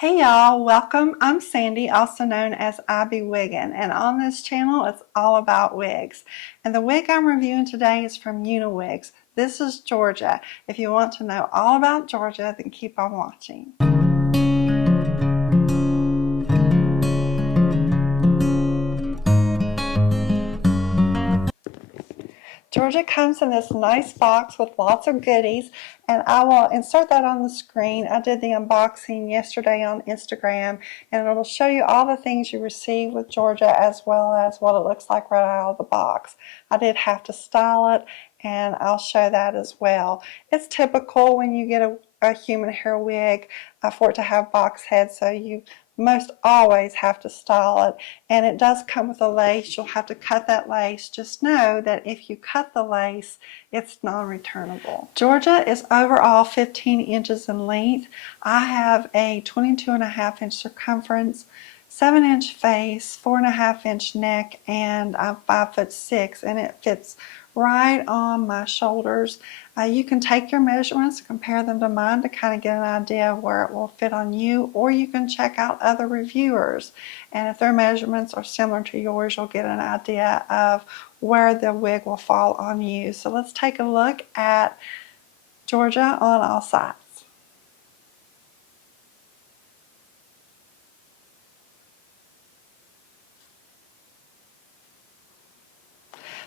Hey y'all, welcome. I'm Sandy, also known as I Be Wiggin', and on this channel it's all about wigs. And the wig I'm reviewing today is from Uniwigs. This is Georgia. If you want to know all about Georgia, then keep on watching. Georgia comes in this nice box with lots of goodies, and I will insert that on the screen. I did the unboxing yesterday on Instagram, and it will show you all the things you receive with Georgia as well as what it looks like right out of the box. I did have to style it, and I'll show that as well. It's typical when you get a human hair wig for it to have box heads, so you most always have to style it, and it does come with a lace. You'll have to cut that lace. Just know that if you cut the lace, it's non-returnable. Georgia is overall 15 inches in length. I have a 22.5 inch circumference, 7-inch face, 4.5-inch neck, and I'm 5'6", and it fits right on my shoulders. You can take your measurements, compare them to mine to kind of get an idea of where it will fit on you, or you can check out other reviewers, and if their measurements are similar to yours, you'll get an idea of where the wig will fall on you. So let's take a look at Georgia on all sides.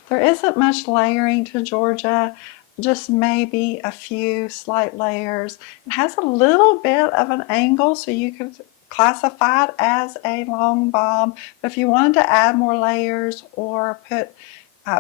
There isn't much layering to Georgia, just maybe a few slight layers. It has a little bit of an angle, so you could classify it as a long bob, but if you wanted to add more layers or put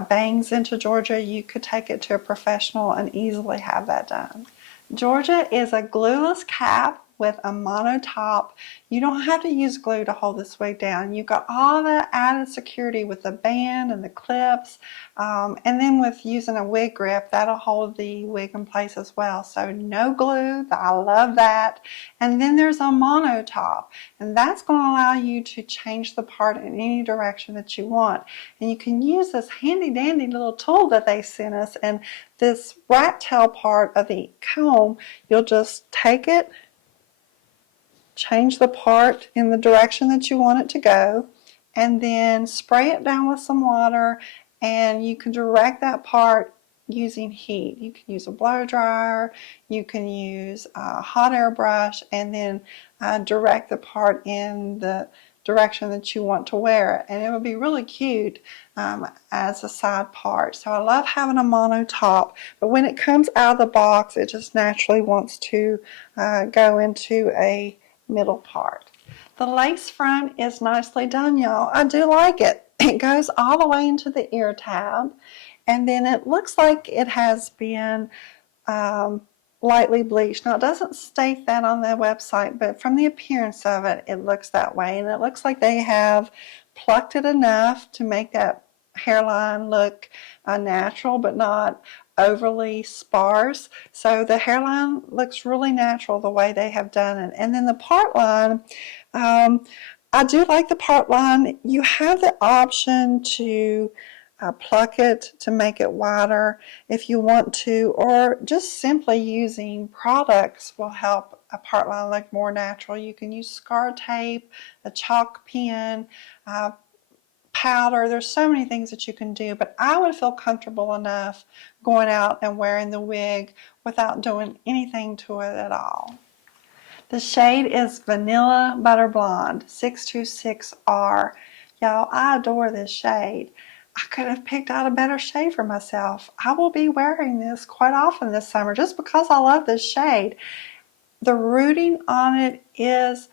bangs into Georgia, you could take it to a professional and easily have that done. Georgia is a glueless cap with a mono top. You don't have to use glue to hold this wig down. You've got all the added security with the band and the clips, and then with using a wig grip, that'll hold the wig in place as well. So no glue, I love that. And then there's a mono top, and that's going to allow you to change the part in any direction that you want. And you can use this handy dandy little tool that they sent us, and this rat tail part of the comb, you'll just take it, change the part in the direction that you want it to go, and then spray it down with some water, and you can direct that part using heat. You can use a blow dryer, you can use a hot air brush, and then direct the part in the direction that you want to wear it, and it would be really cute as a side part. So I love having a mono top, but when it comes out of the box, it just naturally wants to go into a middle part. The lace front is nicely done, y'all. I do like it. It goes all the way into the ear tab, and then it looks like it has been lightly bleached. Now, it doesn't state that on the website, but from the appearance of it, it looks that way, and it looks like they have plucked it enough to make that hairline look natural, but not overly sparse. So the hairline looks really natural the way they have done it. And then the part line, I do like the part line. You have the option to pluck it to make it wider if you want to, or just simply using products will help a part line look more natural. You can use scar tape, a chalk pen, powder. There's so many things that you can do, but I would feel comfortable enough going out and wearing the wig without doing anything to it at all. The shade is Vanilla Butter Blonde 626R. Y'all, I adore this shade. I could have picked out a better shade for myself. I will be wearing this quite often this summer just because I love this shade. The rooting on it is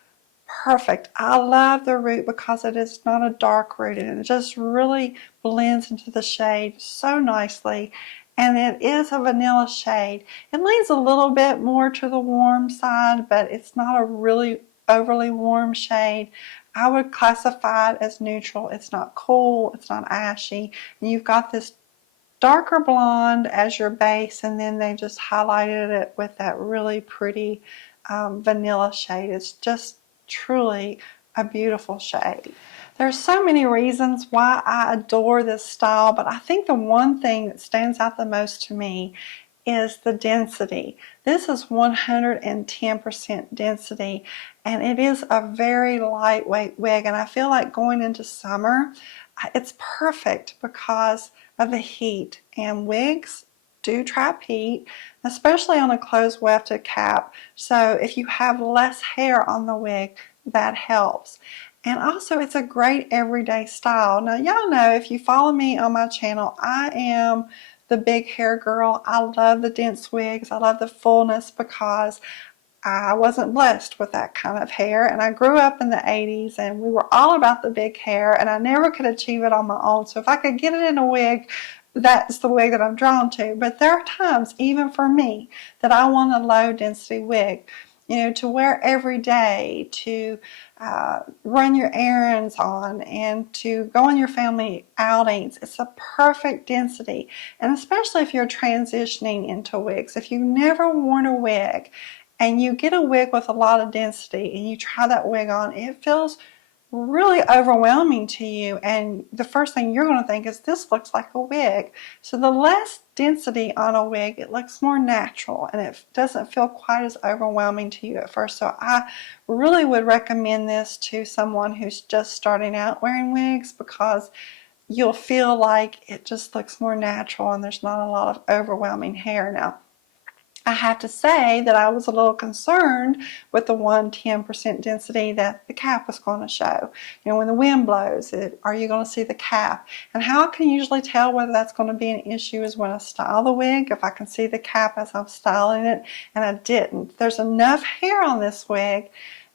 perfect. I love the root because it is not a dark root, and it just really blends into the shade so nicely. And it is a vanilla shade. It leans a little bit more to the warm side, but it's not a really overly warm shade. I would classify it as neutral. It's not cool, it's not ashy. And you've got this darker blonde as your base, and then they just highlighted it with that really pretty vanilla shade. It's just truly a beautiful shade. There's so many reasons why I adore this style, but I think the one thing that stands out the most to me is the density. This is 110% density, and it is a very lightweight wig, and I feel like going into summer, it's perfect because of the heat, and wigs do trap heat, especially on a closed wefted cap. So if you have less hair on the wig, that helps. And also, it's a great everyday style. Now, y'all know, if you follow me on my channel, I am the big hair girl. I love the dense wigs. I love the fullness because I wasn't blessed with that kind of hair, and I grew up in the 80s and we were all about the big hair, and I never could achieve it on my own. So if I could get it in a wig, that's the wig that I'm drawn to. But there are times, even for me, that I want a low density wig, you know, to wear every day, to run your errands on, and to go on your family outings. It's a perfect density, and especially if you're transitioning into wigs. If you've never worn a wig and you get a wig with a lot of density and you try that wig on, it feels really overwhelming to you, and the first thing you're going to think is, this looks like a wig. So the less density on a wig, it looks more natural and it doesn't feel quite as overwhelming to you at first. So I really would recommend this to someone who's just starting out wearing wigs, because you'll feel like it just looks more natural and there's not a lot of overwhelming hair. Now, I have to say that I was a little concerned with the 110% density that the cap was going to show. You know, when the wind blows, are you going to see the cap? And how I can usually tell whether that's going to be an issue is when I style the wig, if I can see the cap as I'm styling it, and I didn't. There's enough hair on this wig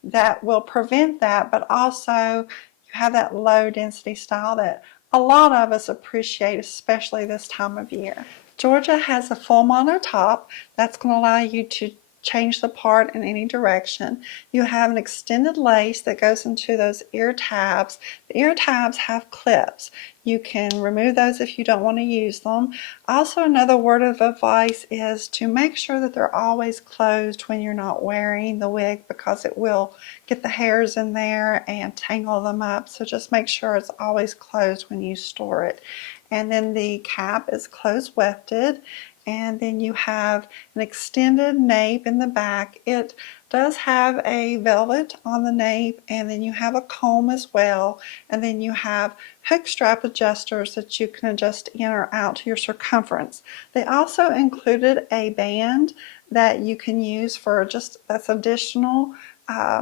that will prevent that, but also you have that low density style that a lot of us appreciate, especially this time of year. Georgia has a full mono top. That's going to allow you to change the part in any direction. You have an extended lace that goes into those ear tabs. The ear tabs have clips. You can remove those if you don't want to use them. Also, another word of advice is to make sure that they're always closed when you're not wearing the wig, because it will get the hairs in there and tangle them up. So just make sure it's always closed when you store it. And then the cap is closed wefted, and then you have an extended nape in the back. It does have a velvet on the nape, and then you have a comb as well, and then you have hook strap adjusters that you can adjust in or out to your circumference. They also included a band that you can use for that's additional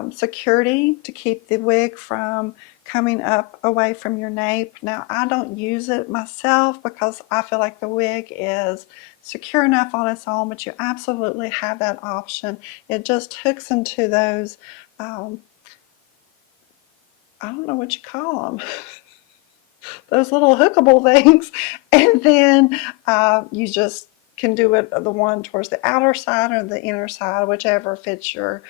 security to keep the wig from coming up away from your nape. Now, I don't use it myself because I feel like the wig is secure enough on its own, but you absolutely have that option. It just hooks into those, I don't know what you call them, those little hookable things, and then you just can do it the one towards the outer side or the inner side, whichever fits your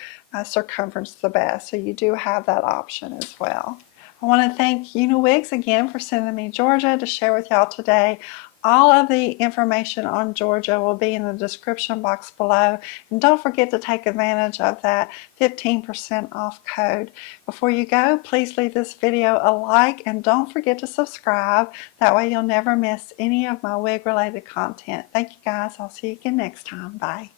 circumference the best. So you do have that option as well. I want to thank Uniwigs again for sending me Georgia to share with y'all today. All of the information on Georgia will be in the description box below. And don't forget to take advantage of that 15% off code. Before you go, please leave this video a like, and don't forget to subscribe. That way you'll never miss any of my wig related content. Thank you guys. I'll see you again next time. Bye.